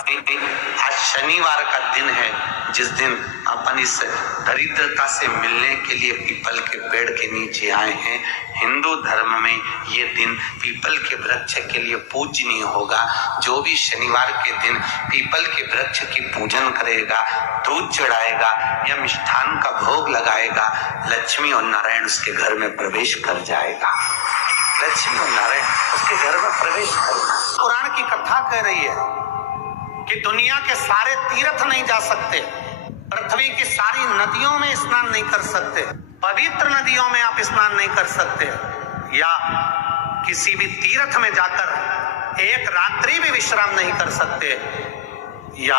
आज शनिवार का दिन है, जिस दिन अपन इस दरिद्रता से मिलने के लिए पीपल के पेड़ के नीचे आए हैं। हिंदू धर्म में ये दिन पीपल के वृक्ष के लिए पूजनीय होगा। जो भी शनिवार के दिन पीपल के वृक्ष की पूजन करेगा, दूध चढ़ाएगा या मिष्ठान का भोग लगाएगा, लक्ष्मी और नारायण उसके घर में प्रवेश कर जाएगा। लक्ष्मी और नारायण उसके घर में प्रवेश करेगा। कुरान की कथा कह रही है कि दुनिया के सारे तीर्थ नहीं जा सकते, पृथ्वी की सारी नदियों में स्नान नहीं कर सकते, पवित्र नदियों में आप स्नान नहीं कर सकते, या किसी भी तीर्थ में जाकर एक रात्रि भी विश्राम नहीं कर सकते, या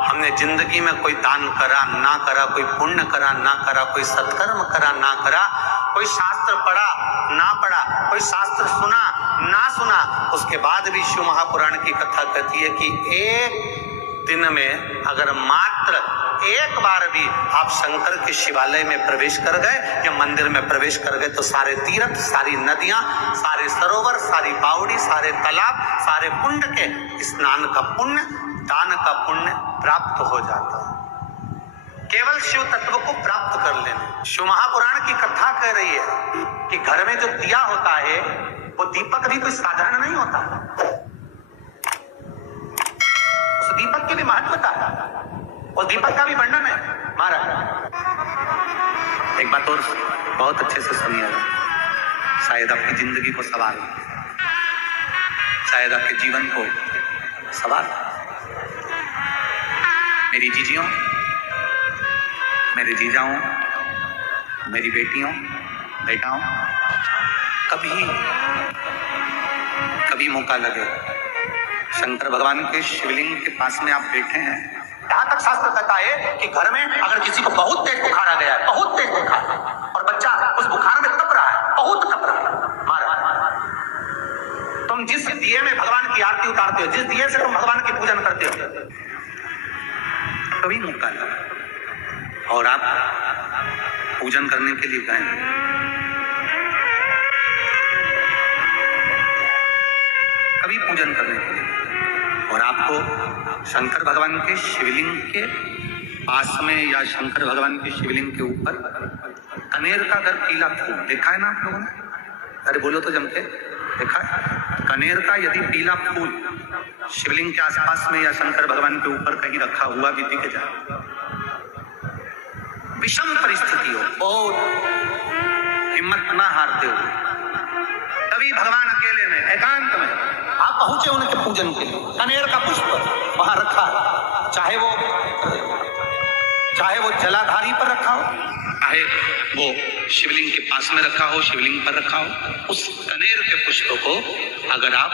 हमने जिंदगी में कोई दान करा ना करा, कोई पुण्य करा ना करा, कोई सत्कर्म करा ना करा, कोई शास्त्र पढ़ा ना पढ़ा, कोई शास्त्र सुना ना सुना, उसके बाद भी शिव महापुराण की कथा कहती है कि एक दिन में अगर मात्र एक बार भी आप शंकर के शिवालय में प्रवेश कर गए या मंदिर में प्रवेश कर गए तो सारे तीर्थ, सारी नदियां, सारे सरोवर, सारी बावड़ी, सारे तालाब, सारे कुंड के स्नान का पुण्य, दान का पुण्य प्राप्त हो जाता है। केवल शिव तत्व को प्राप्त कर लेने। शिव महापुराण की कथा कह रही है कि घर में जो दिया होता है वो दीपक भी कोई साधारण नहीं होता, उस दीपक की भी महत्वता है, उस दीपक का भी वर्णन है। महाराज एक बात और बहुत अच्छे से सुनिएगा, शायद आपकी जिंदगी को सवार, शायद आपके जीवन को सवार। मेरी जीजियों, मेरे जीजाओं, मेरी बेटियों, बेटाओं, कभी मौका लगे, शंकर भगवान के शिवलिंग के पास में आप बैठे हैं। यहाँ तक शास्त्र कहता है कि घर में अगर किसी को बहुत तेज बुखार आ गया है, बहुत तेज बुखार, और बच्चा उस बुखार में तप रहा है, बहुत तप रहा है, महाराज तुम जिस दिए में भगवान की आरती उतारते हो, जिस दिए से तुम भगवान की पूजन करते हो, कभी मौका लगा और आप पूजन करने के लिए गए, कभी पूजन करने के लिए, और आपको शंकर भगवान के शिवलिंग के पास में या शंकर भगवान के शिवलिंग के ऊपर कनेर का अगर पीला फूल देखा है ना आप लोगों ने? अरे बोलो तो जमके, देखा है? कनेर का यदि पीला फूल शिवलिंग के आसपास में या शंकर भगवान के ऊपर कहीं रखा हुआ भी दिख जाए, विषम परिस्थिति हो, बहुत हिम्मत ना हारते हो, तभी भगवान अकेले में एकांत में आप पहुंचे उनके पूजन के लिए। कनेर का पुष्प वहां रखा है, चाहे वो जलाधारी पर रखा हो, चाहे वो शिवलिंग के पास में रखा हो, शिवलिंग पर रखा हो, उस कनेर के पुष्प को अगर आप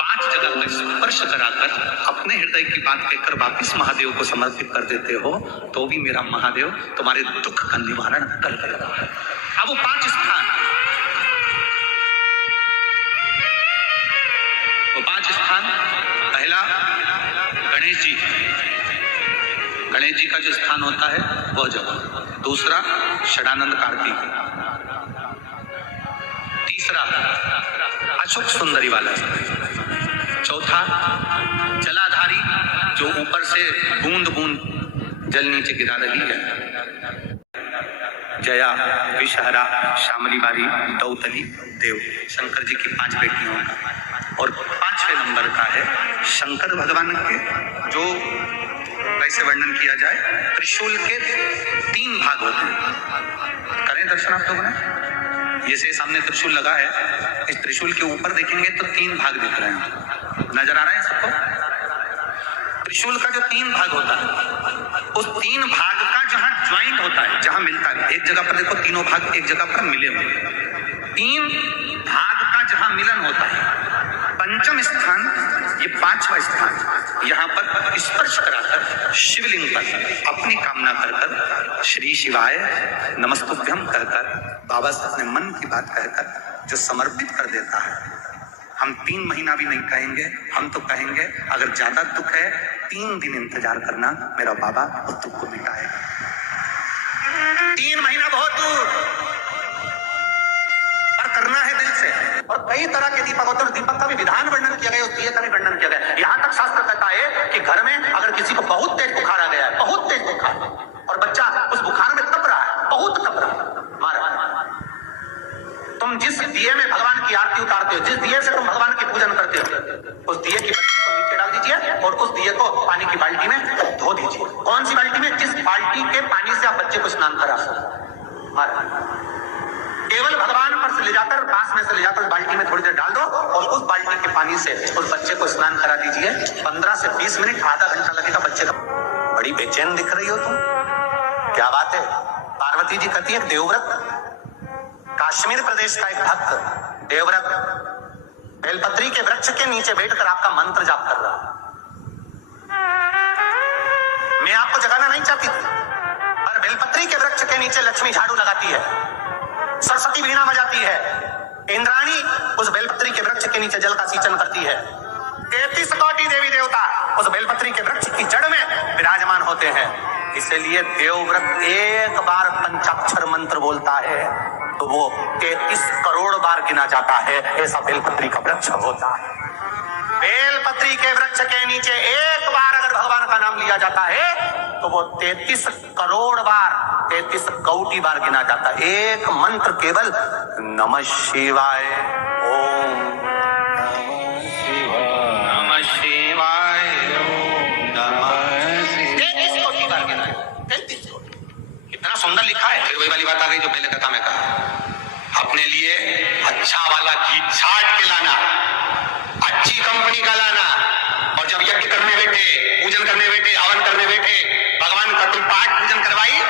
5 जगह पर स्पर्श कराकर अपने हृदय की बात कहकर वापिस महादेव को समर्पित कर देते हो, तो भी मेरा महादेव तुम्हारे दुख का निवारण कर देगा। अब वो 5 स्थान, वो 5 स्थान, पहला गणेश जी, गणेश जी का जो स्थान होता है वह जगह, दूसरा षडानंद कार्तिक, तीसरा अशोक सुंदरी वाला, चौथा जलाधारी जो ऊपर से बूंद बूंद जल नीचे गिरा रही है, जया, विषहरा, शामली बारी, दौतली, देव, शंकर जी की 5 बेटियों का। और 5वें नंबर का है शंकर भगवान के, जो कैसे वर्णन किया जाए, त्रिशूल के 3 भाग होते हैं। करें दर्शन आप लोगों ने? जैसे सामने त्रिशूल लगा है, इस त्रिशूल के ऊपर देखेंगे तो 3 भाग दिख रहे हैं, नजर आ रहे हैं सबको? त्रिशूल का जो 3 भाग होता है, उस 3 भाग का जहां ज्वाइंट होता है, जहां मिलता है, एक जगह पर देखो तीनों भाग एक जगह पर मिले हुए, 3 भाग का जहां मिलन होता है, पंचम स्थान, ये 5वां स्थान, यहाँ पर स्पर्श कराकर शिवलिंग पर अपनी कामना कर श्री शिवाय नमस्तुभ्यम कहकर बाबा से अपने मन की बात कहकर जो समर्पित कर देता है, हम 3 महीना भी नहीं कहेंगे, हम तो कहेंगे अगर ज्यादा दुख है 3 दिन इंतजार करना, मेरा बाबा उस दुख को मिटाएगा। 3 महीना बहुत दूर, पर करना है दिल से। और कई तरह के दीपक होते हैं। दीपक का भी विधान वर्णन किया गया, उस दिए का भी वर्णन किया गया। यहाँ तक शास्त्र कहता है कि घर में अगर किसी को बहुत तेज बुखार आ गया है, बहुत तेज बुखार, और बच्चा उस बुखार में तप रहा है, बहुत तप रहा है, मारा, तुम जिस दिए में भगवान की आरती उतारते हो, जिस दिए से तुम भगवान की पूजन करते हो, उस दिए की बत्ती को नीचे डाल दीजिए और उस दिए को पानी की बाल्टी में धो दीजिए। कौन सी बाल्टी में? जिस बाल्टी के पानी से आप बच्चे को स्नान करा सकते, मारा, केवल भगवान पर से ले जाकर, पास में से ले जाकर बाल्टी में थोड़ी देर डाल दो और उस बाल्टी के पानी से उस बच्चे को स्नान करा दीजिए। 15 से 20 मिनट, आधा घंटा लगेगा बच्चे का। बड़ी बेचैन दिख रही हो तुम, क्या बात है? पार्वती जी कहती है देवव्रत, कश्मीर प्रदेश का एक भक्त देवव्रत बेलपत्री के वृक्ष के नीचे बैठकर आपका मंत्र जाप कर रहा। मैं आपको जगाना नहीं चाहती थी, पर बेलपत्री के वृक्ष के नीचे लक्ष्मी झाड़ू लगाती है, सरस्वती वीणा बजाती है, इंद्राणी उस बेलपत्री के वृक्ष के नीचे जल का सिंचन करती है, 33 कोटि देवी देवता उस बेलपत्री के वृक्ष की जड़ में विराजमान होते हैं। इसलिए देवव्रत एक बार पंचाक्षर मंत्र बोलता है तो वो 33 करोड़ बार गिना जाता है, ऐसा बेलपत्री का वृक्ष होता है। बेलपत्री के वृक्ष के नीचे एक बार अगर भगवान का नाम लिया जाता है तो वो 33 करोड़ बार, 33 कोटि बार गिना जाता है। एक मंत्र केवल नमः शिवाय, ओम नमः शिवाय, ओम नमः शिवाय, 33 कोटि बार गिना है, 33 कोटि। कितना सुंदर लिखा है। फिर वही वाली बात आ गई जो पहले कथा में कहा, अपने लिए अच्छा वाला घी छाट के लाना, अच्छी कंपनी का लाना, और जब यज्ञ करने बैठे, पूजन करने बैठे, हवन करने बैठे, भगवान का कोई पाठ पूजन करवाई,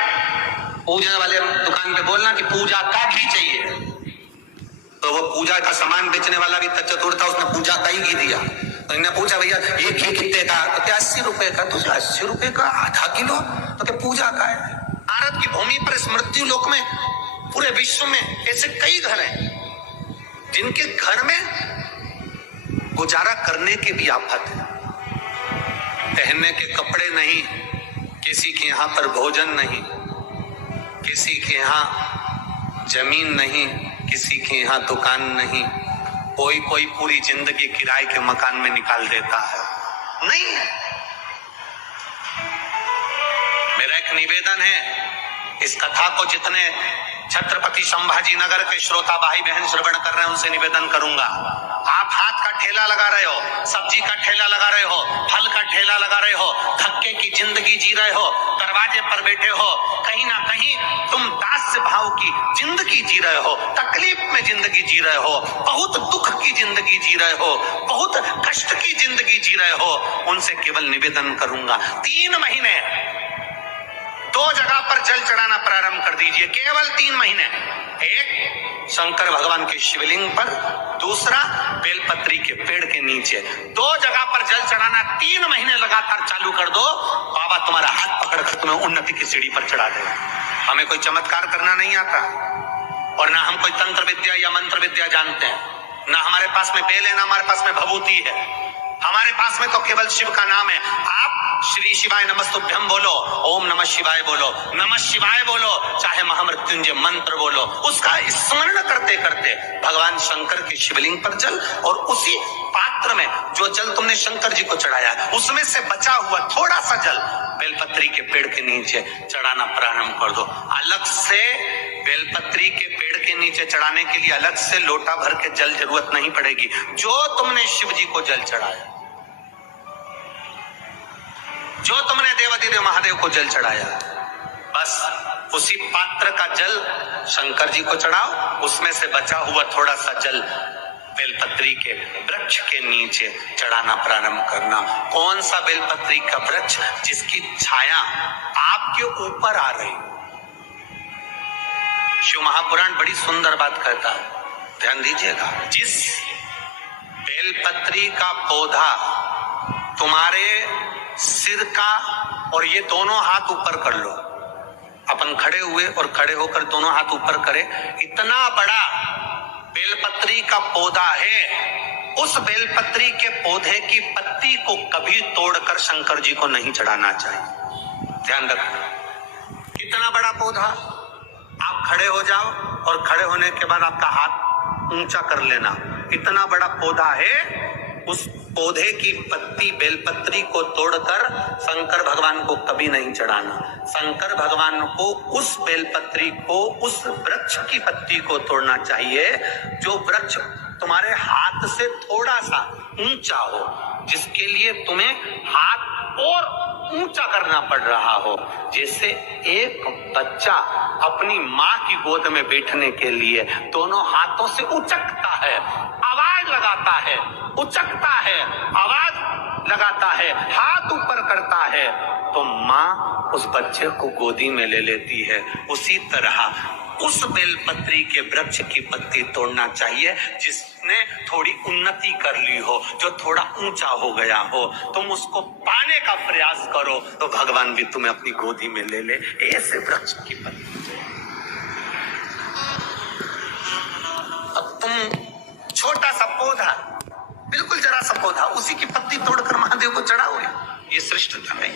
पूजन वाले दुकान पे बोलना कि पूजा का घी चाहिए, तो वो पूजा का सामान बेचने वाला भी चतुर था, उसने पूजा का ही घी दिया। तो इन्हें पूछा भैया ये घी कितने का? तो क्या 80 रुपए का? तो 80 रुपए का आधा किलो? तो क्या पूजा का है? भारत की भूमि पर इस मृत्यु लोक में पूरे विश्व में ऐसे कई घर हैं जिनके घर में गुजारा करने की भी आफत है, पहनने के कपड़े नहीं, किसी के यहाँ पर भोजन नहीं, किसी के यहाँ जमीन नहीं, किसी के यहाँ दुकान नहीं, कोई पूरी जिंदगी किराए के मकान में निकाल देता है। नहीं, मेरा एक निवेदन है, इस कथा को जितने छत्रपति संभाजी नगर के श्रोता भाई बहन श्रवण कर रहे हैं उनसे निवेदन करूंगा, आप हाथ का ठेला लगा रहे हो, सब्जी का ठेला लगा रहे हो, फल का ठेला लगा रहे हो, धक्के की जिंदगी जी रहे हो, दरवाजे पर बैठे हो, कहीं ना कहीं तुम दास्य भाव की जिंदगी जी रहे हो, तकलीफ में जिंदगी जी रहे हो, बहुत दुख की जिंदगी जी रहे हो, बहुत कष्ट की जिंदगी जी रहे हो, उनसे केवल निवेदन करूंगा 3 महीने 2 जगह पर जल चढ़ाना प्रारंभ कर दीजिए, केवल 3 महीने। एक शंकर भगवान के शिवलिंग पर, दूसरा बेलपत्री के पेड़ के नीचे, 2 जगह पर जल चढ़ाना 3 महीने लगातार चालू कर दो, बाबा तुम्हारा हाथ पकड़कर तुम्हें उन्नति की सीढ़ी पर चढ़ा देगा। हमें कोई चमत्कार करना नहीं आता और ना हम कोई तंत्र विद्या या मंत्र विद्या जानते हैं, ना हमारे पास में बेल है, ना हमारे पास में भभूति है, हमारे पास में तो केवल शिव का नाम है। आप श्री शिवाय नमस्तुभ्यम बोलो, ओम नमः शिवाय बोलो, नमः शिवाय बोलो, चाहे महामृत्युंजय मंत्र बोलो, उसका स्मरण करते करते भगवान शंकर के शिवलिंग पर जल, और उसी पात्र में जो जल तुमने शंकर जी को चढ़ाया उसमें से बचा हुआ थोड़ा सा जल बेलपत्री के पेड़ के नीचे चढ़ाना प्रारंभ कर दो। अलग से बेलपत्री के पेड़ के नीचे चढ़ाने के लिए अलग से लोटा भर के जल जरूरत नहीं पड़ेगी। जो तुमने शिव जी को जल चढ़ाया, जो तुमने देवाधिदेव महादेव को जल चढ़ाया, बस उसी पात्र का जल शंकर जी को चढ़ाओ, उसमें से बचा हुआ थोड़ा सा जल बेलपत्री के वृक्ष के नीचे चढ़ाना प्रारंभ करना। कौन सा बेलपत्री का वृक्ष? जिसकी छाया आपके ऊपर आ रही। शिव महापुराण बड़ी सुंदर बात कहता है, ध्यान दीजिएगा। जिस बेलपत्री का पौधा तुम्हारे सिर का, और ये दोनों हाथ ऊपर कर लो, अपन खड़े हुए और खड़े होकर दोनों हाथ ऊपर करें, इतना बड़ा बेलपत्री का पौधा है, उस बेलपत्री के पौधे की पत्ती को कभी तोड़कर शंकर जी को नहीं चढ़ाना चाहिए। ध्यान रखना। कितना बड़ा पौधा। आप खड़े हो जाओ और खड़े होने के बाद आपका हाथ ऊंचा कर लेना। इतना बड़ा पौधा है, उस पौधे की पत्ती बेलपत्री को तोड़कर शंकर भगवान को कभी नहीं चढ़ाना। शंकर भगवान को उस बेलपत्री को, उस वृक्ष की पत्ती को तोड़ना चाहिए जो वृक्ष तुम्हारे हाथ से थोड़ा सा ऊंचा हो, जिसके लिए तुम्हें हाथ और ऊंचा करना पड़ रहा हो। जैसे एक बच्चा अपनी माँ की गोद में बैठने के लिए दोनों हाथों से उचकता है, आवाज लगाता है, उचकता है, आवाज लगाता है, हाथ ऊपर करता है, तो माँ उस बच्चे को गोदी में ले लेती है। उसी तरह उस बेलपत्री के वृक्ष की पत्ती तोड़ना चाहिए जिसने थोड़ी उन्नति कर ली हो, जो थोड़ा ऊंचा हो गया हो। तुम उसको पाने का प्रयास करो तो भगवान भी तुम्हें अपनी गोदी में ले ले। ऐसे वृक्ष की पत्ती। अब तुम छोटा सा पौधा, बिल्कुल जरा सा पौधा, उसी की पत्ती तोड़कर महादेव को चढ़ाओगे, ये श्रेष्ठता नहीं।